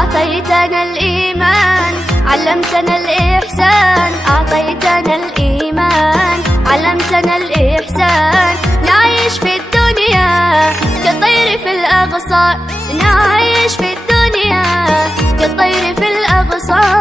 أعطيتنا الإيمان علمتنا الإحسان، أعطيتنا الإيمان علمتنا الإحسان. نعيش في الدنيا كالطير في الأغصان، نعيش في الدنيا كالطير في الأغصان.